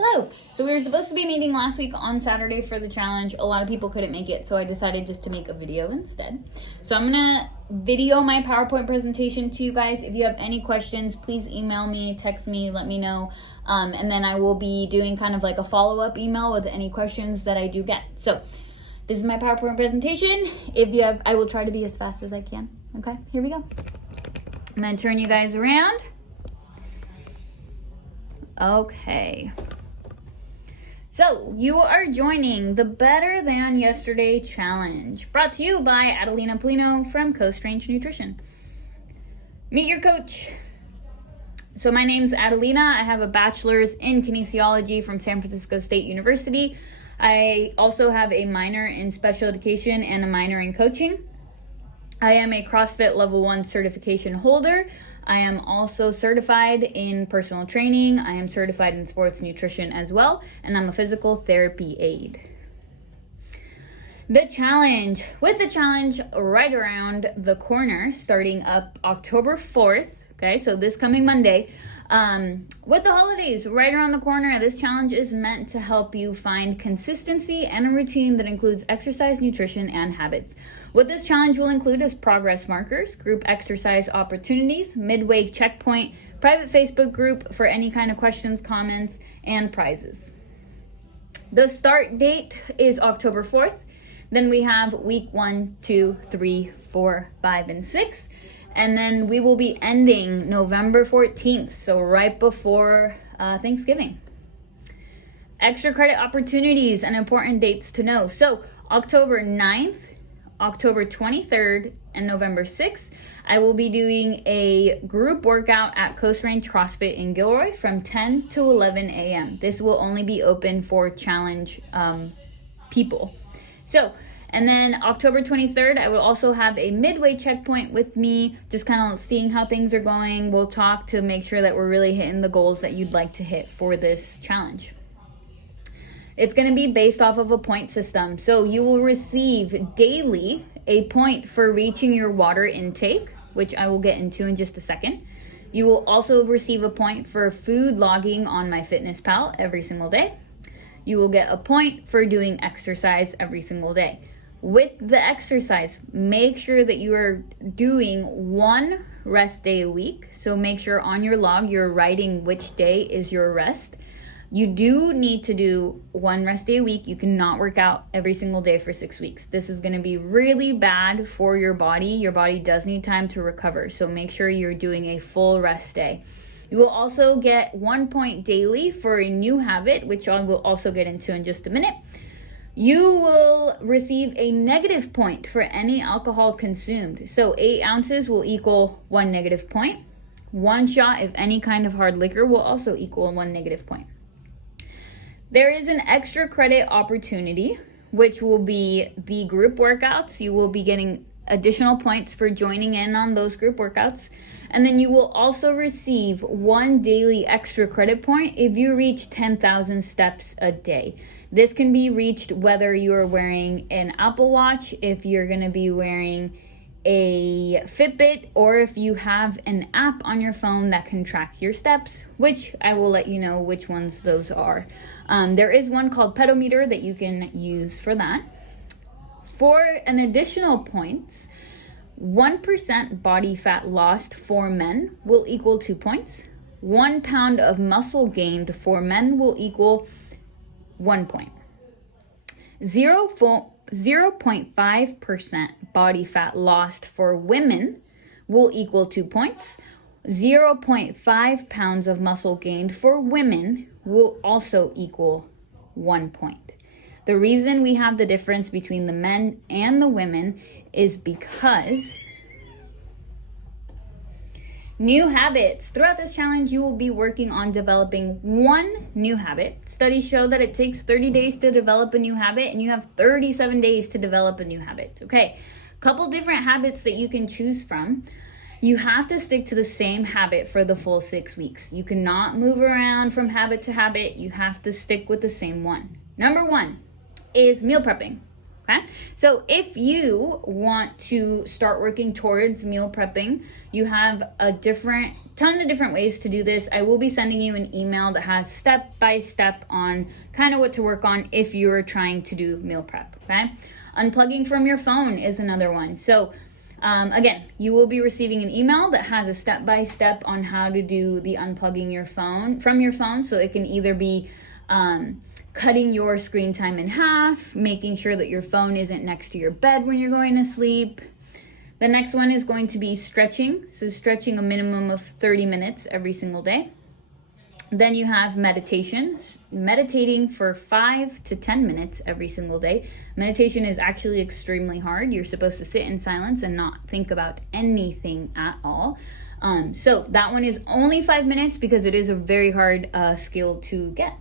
Hello. So we were supposed to be meeting last week on Saturday for the challenge. A lot of people couldn't make it, so I decided just to make a video instead. So I'm gonna video my PowerPoint presentation to you guys. If you have any questions, please email me, text me, let me know. And then I will be doing kind of like a follow-up email with any questions that I do get. So this is my PowerPoint presentation. If you have, I will try to be as fast as I can. Okay, here we go. I'm gonna turn you guys around. Okay. So, you are joining the Better Than Yesterday Challenge, brought to you by Adelina Polino from Coast Range Nutrition. Meet your coach. So my name's Adelina. I have a bachelor's in kinesiology from San Francisco State University. I also have a minor in special education and a minor in coaching. I am a CrossFit Level 1 certification holder. I am also certified in personal training. I am certified in sports nutrition as well, and I'm a physical therapy aide. The challenge, with the challenge right around the corner, starting up October 4th, okay, so this coming Monday, with the holidays right around the corner, this challenge is meant to help you find consistency and a routine that includes exercise, nutrition, and habits. What this challenge will include is progress markers, group exercise opportunities, midway checkpoint, private Facebook group for any kind of questions, comments, and prizes. The start date is October 4th. Then we have week 1, 2, 3, 4, 5, and 6. And then we will be ending November 14th, so right before Thanksgiving. Extra credit opportunities and important dates to know. So October 9th, October 23rd, and November 6th, I will be doing a group workout at Coast Range CrossFit in Gilroy from 10 to 11 a.m. This will only be open for challenge people. So, and then October 23rd, I will also have a midway checkpoint with me, just kind of seeing how things are going. We'll talk to make sure that we're really hitting the goals that you'd like to hit for this challenge. It's going to be based off of a point system. So you will receive daily a point for reaching your water intake, which I will get into in just a second. You will also receive a point for food logging on MyFitnessPal every single day. You will get a point for doing exercise every single day. With the exercise, make sure that you are doing one rest day a week. So make sure on your log you're writing which day is your rest. You do need to do one rest day a week. You cannot work out every single day for 6 weeks. This is going to be really bad for your body. Your body does need time to recover. So make sure you're doing a full rest day. You will also get 1 point daily for a new habit, which I will also get into in just a minute. You will receive a negative point for any alcohol consumed. So 8 ounces will equal 1 negative point. 1 shot of any kind of hard liquor will also equal 1 negative point. There is an extra credit opportunity, which will be the group workouts. You will be getting additional points for joining in on those group workouts. And then you will also receive 1 daily extra credit point if you reach 10,000 steps a day. This can be reached whether you are wearing an Apple Watch, if you're going to be wearing a Fitbit, or if you have an app on your phone that can track your steps, which I will let you know which ones those are. There is one called Pedometer that you can use for that. For an additional points, 1% body fat lost for men will equal 2 points. 1 pound of muscle gained for men will equal 1 point. 0.5% body fat lost for women will equal 2 points. 0.5 pounds of muscle gained for women will also equal 1 point. The reason we have the difference between the men and the women is because new habits. Throughout this challenge, you will be working on developing 1 new habit. Studies show that it takes 30 days to develop a new habit, and you have 37 days to develop a new habit. Okay, couple different habits that you can choose from. You have to stick to the same habit for the full 6 weeks. You cannot move around from habit to habit. You have to stick with the same one. Number 1 is meal prepping. Okay, so if you want to start working towards meal prepping, you have a ton of different ways to do this. I will be sending you an email that has step-by-step on kind of what to work on if you're trying to do meal prep, okay? Unplugging from your phone is another one. So again, you will be receiving an email that has a step-by-step on how to do the unplugging your phone from your phone. So it can either be cutting your screen time in half, making sure that your phone isn't next to your bed when you're going to sleep. The next one is going to be stretching. So stretching a minimum of 30 minutes every single day. Then you have meditation, meditating for 5 to 10 minutes every single day. Meditation is actually extremely hard. You're supposed to sit in silence and not think about anything at all. So that one is only 5 minutes because it is a very hard skill to get.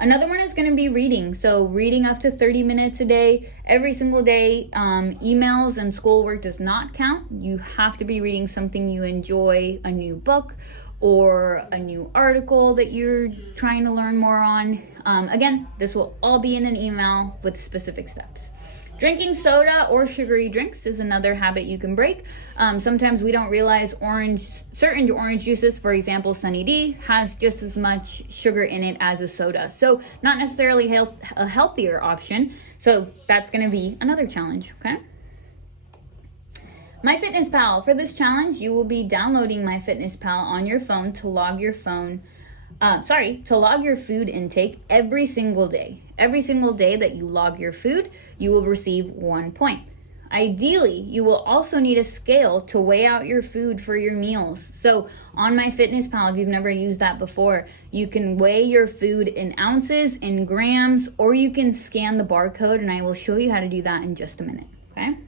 Another one is going to be reading. So reading up to 30 minutes a day, every single day. Emails and schoolwork does not count. You have to be reading something you enjoy, a new book or a new article that you're trying to learn more on. Again, this will all be in an email with specific steps. Drinking soda or sugary drinks is another habit you can break. Sometimes we don't realize certain orange juices, for example, Sunny D, has just as much sugar in it as a soda. So not necessarily a healthier option. So that's going to be another challenge, okay? MyFitnessPal. For this challenge, you will be downloading MyFitnessPal on your phone to log your food intake every single day. Every single day that you log your food, you will receive 1 point. Ideally, you will also need a scale to weigh out your food for your meals. So on MyFitnessPal, if you've never used that before, you can weigh your food in ounces, in grams, or you can scan the barcode, and I will show you how to do that in just a minute, okay?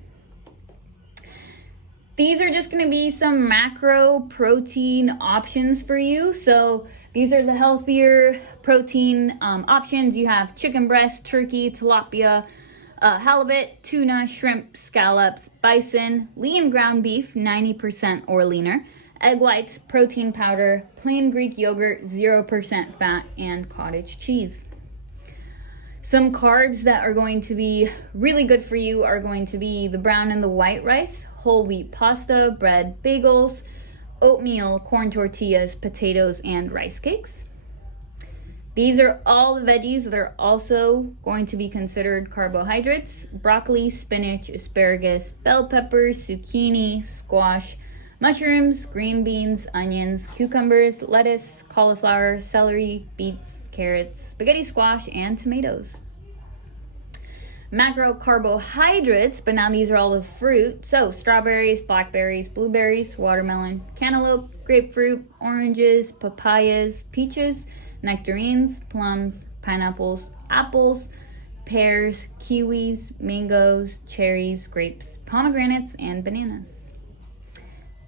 These are just going to be some macro protein options for you. So these are the healthier protein options. You have chicken breast, turkey, tilapia, halibut, tuna, shrimp, scallops, bison, lean ground beef, 90% or leaner, egg whites, protein powder, plain Greek yogurt, 0% fat, and cottage cheese. Some carbs that are going to be really good for you are going to be the brown and the white rice, whole wheat pasta, bread, bagels, oatmeal, corn tortillas, potatoes, and rice cakes. These are all the veggies that are also going to be considered carbohydrates: broccoli, spinach, asparagus, bell peppers, zucchini, squash, mushrooms, green beans, onions, cucumbers, lettuce, cauliflower, celery, beets, carrots, spaghetti squash, and tomatoes. Macro carbohydrates, but now these are all the fruit. So strawberries, blackberries, blueberries, watermelon, cantaloupe, grapefruit, oranges, papayas, peaches, nectarines, plums, pineapples, apples, pears, kiwis, mangoes, cherries, grapes, pomegranates, and bananas.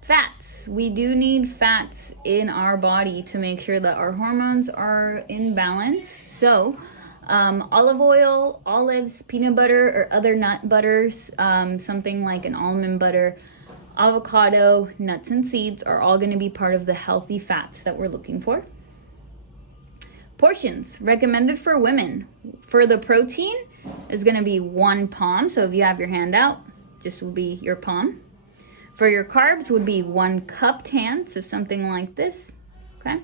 Fats. We do need fats in our body to make sure that our hormones are in balance. So olive oil, olives, peanut butter, or other nut butters, something like an almond butter, avocado, nuts and seeds are all going to be part of the healthy fats that we're looking for. Portions recommended for women. For the protein is going to be 1 palm. So if you have your hand out, just will be your palm. For your carbs would be 1 cupped hand, so something like this, okay?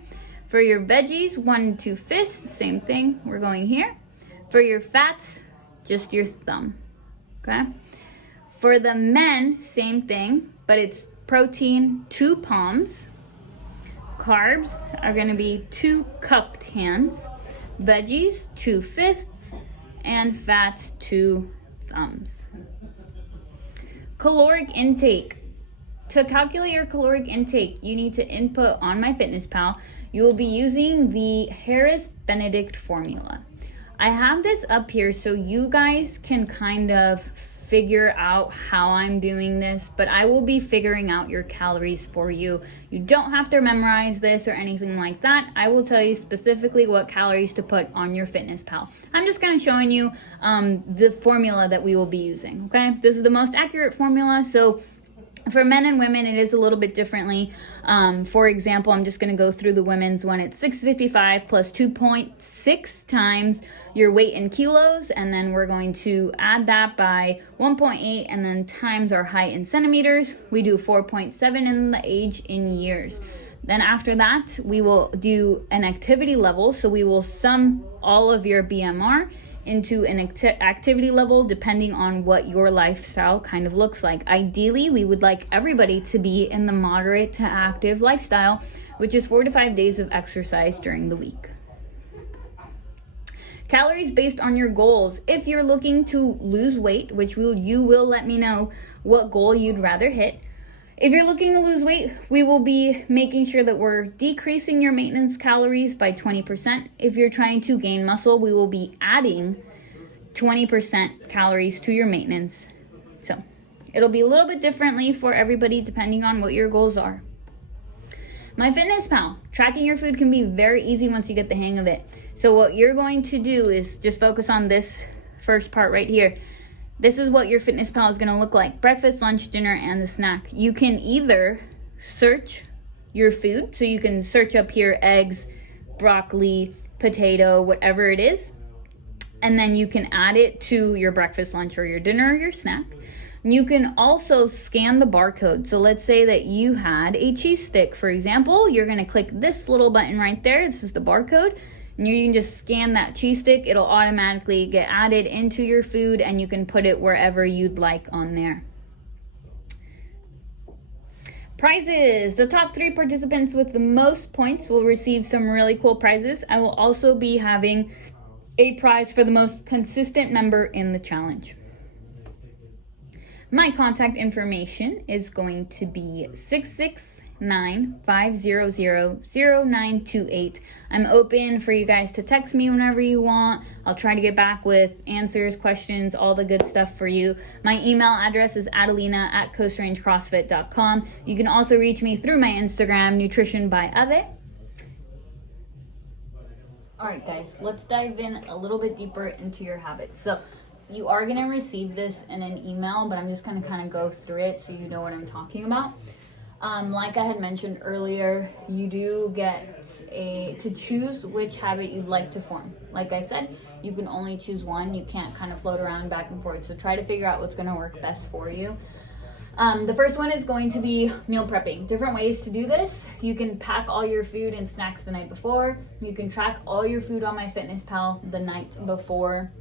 For your veggies, 1 to 2 fists, same thing, we're going here. For your fats, just your thumb, okay? For the men, same thing, but it's protein, 2 palms. Carbs are gonna be 2 cupped hands. Veggies, 2 fists. And fats, 2 thumbs. Caloric intake. To calculate your caloric intake, you need to input on MyFitnessPal. You will be using the Harris-Benedict formula. I have this up here so you guys can kind of figure out how I'm doing this, but I will be figuring out your calories for you. You don't have to memorize this or anything like that. I will tell you specifically what calories to put on your FitnessPal. I'm just kind of showing you the formula that we will be using, okay? This is the most accurate formula, so For men and women, it is a little bit differently. For example, I'm just going to go through the women's one. It's 655 plus 2.6 times your weight in kilos, and then we're going to add that by 1.8 and then times our height in centimeters. We do 4.7 in the age in years. Then after that, we will do an activity level. So we will sum all of your BMR into an activity level depending on what your lifestyle kind of looks like. Ideally, we would like everybody to be in the moderate to active lifestyle, which is 4 to 5 days of exercise during the week. Calories based on your goals. If you're looking to lose weight, which you will let me know what goal you'd rather hit. If you're looking to lose weight, we will be making sure that we're decreasing your maintenance calories by 20%. If you're trying to gain muscle, we will be adding 20% calories to your maintenance. So it'll be a little bit differently for everybody depending on what your goals are. MyFitnessPal. Tracking your food can be very easy once you get the hang of it. So what you're going to do is just focus on this first part right here. This is what your FitnessPal is going to look like. Breakfast, lunch, dinner, and the snack. You can either search your food. So you can search up here eggs, broccoli, potato, whatever it is. And then you can add it to your breakfast, lunch, or your dinner or your snack. You can also scan the barcode. So let's say that you had a cheese stick, for example. You're going to click this little button right there. This is the barcode. And you can just scan that cheese stick. It'll automatically get added into your food and you can put it wherever you'd like on there. Prizes. The top 3 participants with the most points will receive some really cool prizes. I will also be having a prize for the most consistent member in the challenge. My contact information is going to be 669-500-0928. I'm open for you guys to text me whenever you want. I'll try to get back with answers, questions, all the good stuff for you. My email address is adelina@coastrangecrossfit.com. You can also reach me through my Instagram, Nutrition by Ade. All right, guys, let's dive in a little bit deeper into your habits. So you are going to receive this in an email, but I'm just going to kind of go through it so you know what I'm talking about. Like I had mentioned earlier, you do get to choose which habit you'd like to form. Like I said, you can only choose one. You can't kind of float around back and forth. So try to figure out what's going to work best for you. The first one is going to be meal prepping. Different ways to do this. You can pack all your food and snacks the night before. You can track all your food on MyFitnessPal the night before.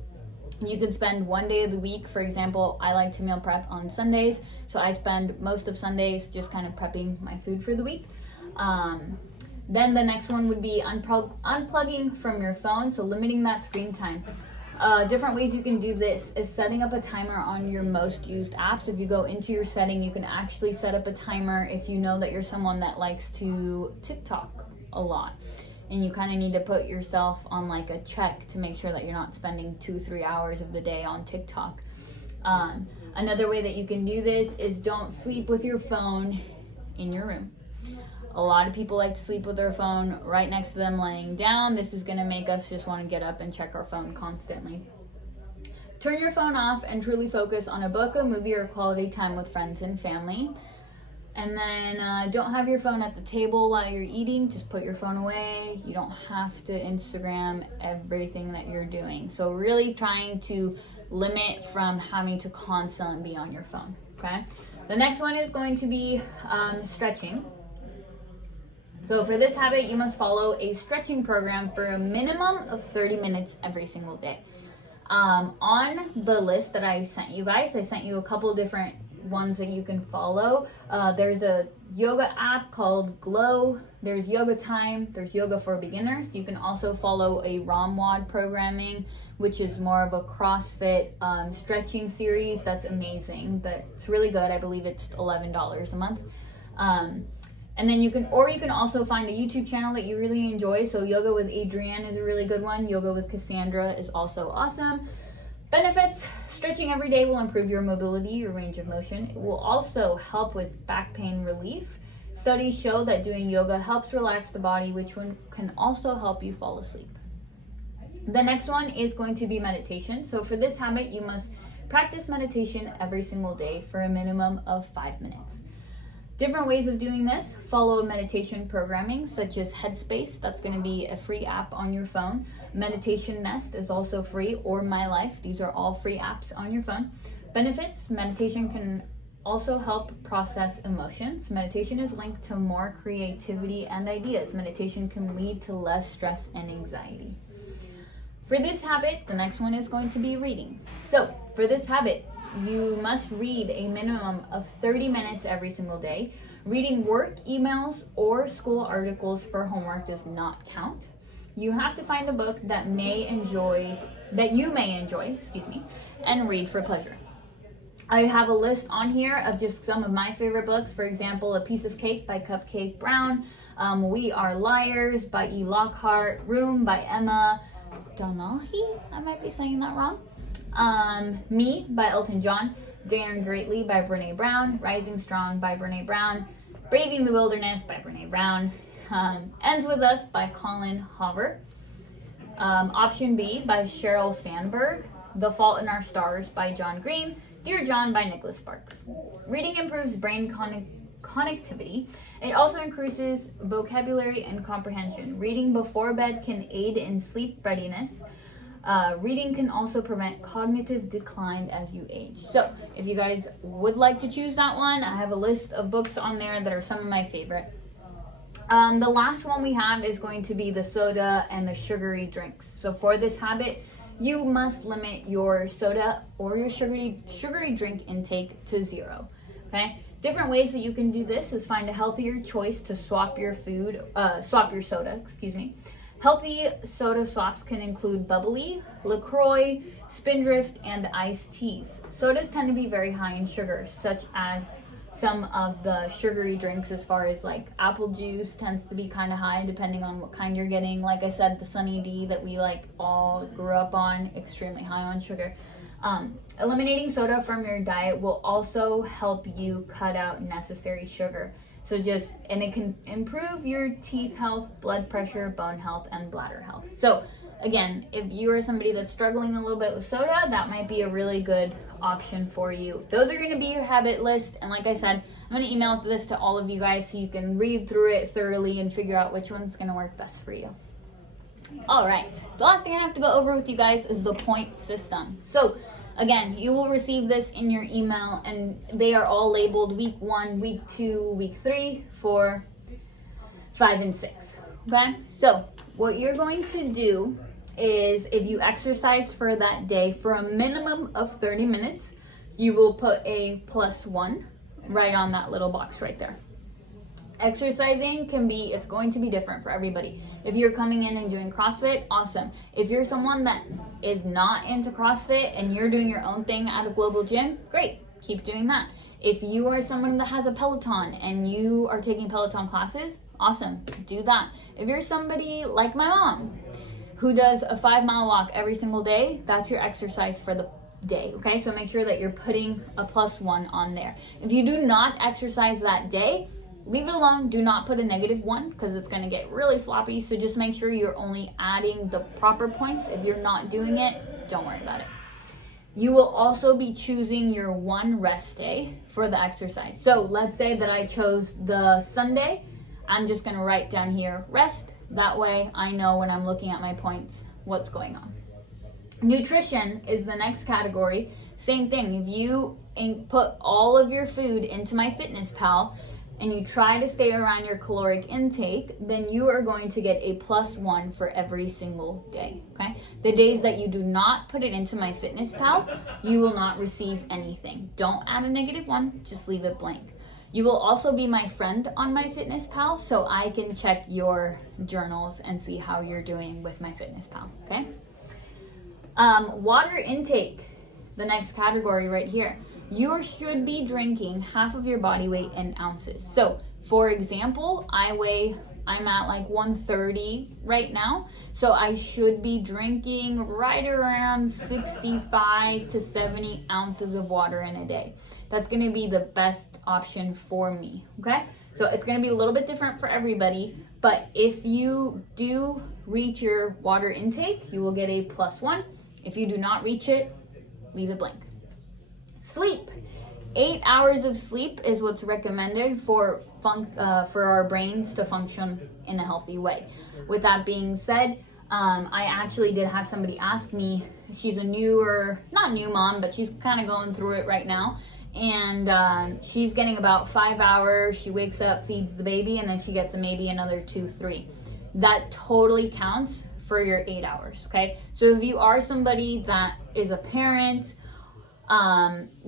You can spend one day of the week. For example, I like to meal prep on Sundays. So I spend most of Sundays just kind of prepping my food for the week. Then the next one would be unplugging from your phone. So limiting that screen time. Different ways you can do this is setting up a timer on your most used apps. If you go into your setting, you can actually set up a timer if you know that you're someone that likes to TikTok a lot. And you kind of need to put yourself on like a check to make sure that you're not spending 2-3 hours of the day on TikTok. Another way that you can do this is don't sleep with your phone in your room. A lot of people like to sleep with their phone right next to them laying down. This is going to make us just want to get up and check our phone constantly. Turn your phone off and truly focus on a book, a movie, or quality time with friends and family. And then don't have your phone at the table while you're eating. Just put your phone away. You don't have to Instagram everything that you're doing. So really trying to limit from having to constantly be on your phone, okay? The next one is going to be stretching. So for this habit, you must follow a stretching program for a minimum of 30 minutes every single day. On the list that I sent you guys, I sent you a couple different ones that you can follow. There's a yoga app called Glow. There's Yoga Time. There's Yoga for Beginners. You can also follow a ROMWOD programming, which is more of a CrossFit stretching series. That's amazing. That's really good. I believe it's $11 a month. And then you can also find a YouTube channel that you really enjoy. So Yoga with Adrienne is a really good one. Yoga with Cassandra is also awesome. Benefits: stretching every day will improve your mobility, your range of motion. It will also help with back pain relief. Studies show that doing yoga helps relax the body, which can also help you fall asleep. The next one is going to be meditation. So for this habit, you must practice meditation every single day for a minimum of 5 minutes. Different ways of doing this: follow meditation programming such as Headspace, that's going to be a free app on your phone. Meditation Nest is also free, or My Life. These are all free apps on your phone. Benefits: meditation can also help process emotions. Meditation is linked to more creativity and ideas. Meditation can lead to less stress and anxiety. For this habit, the next one is going to be reading. So for this habit, you must read a minimum of 30 minutes every single day. Reading work emails or school articles for homework does not count. You have to find a book that you may enjoy, and read for pleasure. I have a list on here of just some of my favorite books. For example, A Piece of Cake by Cupcake Brown, We Are Liars by E. Lockhart, Room by Emma Donaghey, I might be saying that wrong. Me by Elton John, Daring Greatly by Brene Brown, Rising Strong by Brene Brown, Braving the Wilderness by Brene Brown, Ends With Us by Colin Hoover, Option B by Sheryl Sandberg, The Fault in Our Stars by John Green, Dear John by Nicholas Sparks. Reading improves brain connectivity. It also increases vocabulary and comprehension. Reading before bed can aid in sleep readiness. Reading can also prevent cognitive decline as you age. So if you guys would like to choose that one, I have a list of books on there that are some of my favorite. The last one we have is going to be the soda and the sugary drinks. So for this habit, you must limit your soda or your sugary drink intake to 0. Okay? Different ways that you can do this is find a healthier choice to swap your soda, Healthy soda swaps can include bubbly, LaCroix, Spindrift, and iced teas. Sodas tend to be very high in sugar, such as some of the sugary drinks, as far as like apple juice tends to be kind of high depending on what kind you're getting. Like I said, the Sunny D that we like all grew up on, extremely high on sugar. Eliminating soda from your diet will also help you cut out necessary sugar. And it can improve your teeth health, blood pressure, bone health, and bladder health. So again, if you are somebody that's struggling a little bit with soda, that might be a really good option for you. Those are going to be your habit list. And like I said, I'm going to email this to all of you guys so you can read through it thoroughly and figure out which one's going to work best for you. All right. The last thing I have to go over with you guys is the point system. So again, you will receive this in your email, and they are all labeled week 1, week 2, week 3, 4, 5, and 6. Okay? So what you're going to do is, if you exercised for that day for a minimum of 30 minutes, you will put a +1 right on that little box right there. Exercising it's going to be different for everybody. If you're coming in and doing CrossFit, awesome. If you're someone that is not into CrossFit and you're doing your own thing at a global gym, great, keep doing that. If you are someone that has a Peloton and you are taking Peloton classes, awesome, do that. If you're somebody like my mom who does a 5-mile walk every single day, that's your exercise for the day, okay? So make sure that you're putting a +1 on there. If you do not exercise that day, leave it alone. Do not put a -1 because it's going to get really sloppy. So just make sure you're only adding the proper points. If you're not doing it, don't worry about it. You will also be choosing your one rest day for the exercise. So let's say that I chose the Sunday. I'm just going to write down here rest. That way I know when I'm looking at my points what's going on. Nutrition is the next category. Same thing. If you put all of your food into MyFitnessPal, and you try to stay around your caloric intake, then you are going to get a +1 for every single day, okay? The days that you do not put it into MyFitnessPal, you will not receive anything. Don't add a -1, just leave it blank. You will also be my friend on MyFitnessPal, so I can check your journals and see how you're doing with MyFitnessPal, okay? Water intake, the next category right here. You should be drinking half of your body weight in ounces. So, for example, I'm at like 130 right now. So I should be drinking right around 65 to 70 ounces of water in a day. That's going to be the best option for me, okay? So it's going to be a little bit different for everybody, but if you do reach your water intake, you will get a +1. If you do not reach it, leave it blank. Sleep 8 hours of sleep is what's recommended for our brains to function in a healthy way. With that being said, I actually did have somebody ask me, she's a not new mom, but she's kind of going through it right now. And she's getting about 5 hours. She wakes up, feeds the baby, and then she gets maybe another 2-3. That totally counts for your 8 hours, okay? So if you are somebody that is a parent,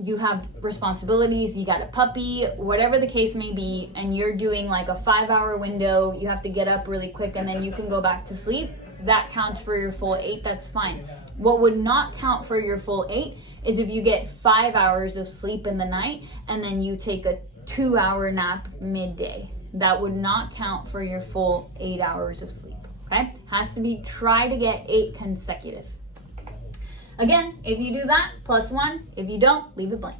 you have responsibilities, you got a puppy, whatever the case may be, and you're doing like a 5-hour window, you have to get up really quick and then you can go back to sleep, that counts for your full 8, that's fine. What would not count for your full 8 is if you get 5 hours of sleep in the night and then you take a 2-hour nap midday. That would not count for your full 8 hours of sleep, okay? Has to be, try to get 8 consecutive. Again, if you do that, +1. If you don't, leave it blank.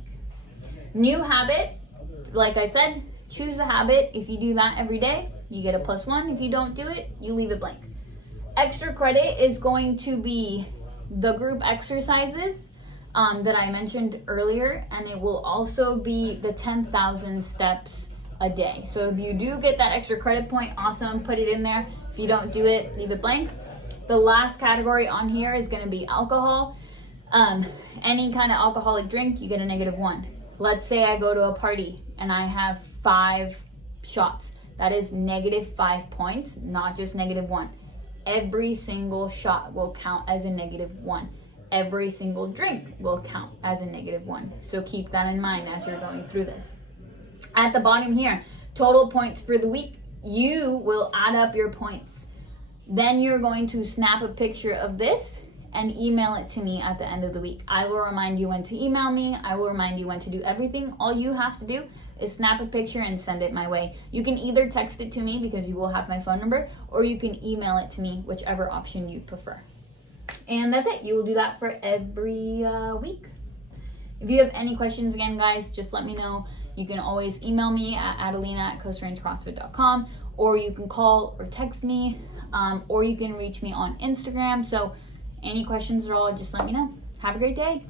New habit, like I said, choose a habit. If you do that every day, you get a +1. If you don't do it, you leave it blank. Extra credit is going to be the group exercises that I mentioned earlier, and it will also be the 10,000 steps a day. So if you do get that extra credit point, awesome, put it in there. If you don't do it, leave it blank. The last category on here is going to be alcohol. Any kind of alcoholic drink, you get a -1. Let's say I go to a party and I have 5 shots. That is -5 points, not just -1. Every single shot will count as a -1. Every single drink will count as a -1. So keep that in mind as you're going through this. At the bottom here, total points for the week, you will add up your points. Then you're going to snap a picture of this and email it to me at the end of the week. I will remind you when to email me. I will remind you when to do everything. All you have to do is snap a picture and send it my way. You can either text it to me because you will have my phone number, or you can email it to me, whichever option you prefer. And that's it. You will do that for every week. If you have any questions, again, guys, just let me know. You can always email me at adelina@coastrangecrossfit.com, or you can call or text me, or you can reach me on Instagram. So any questions at all, just let me know. Have a great day.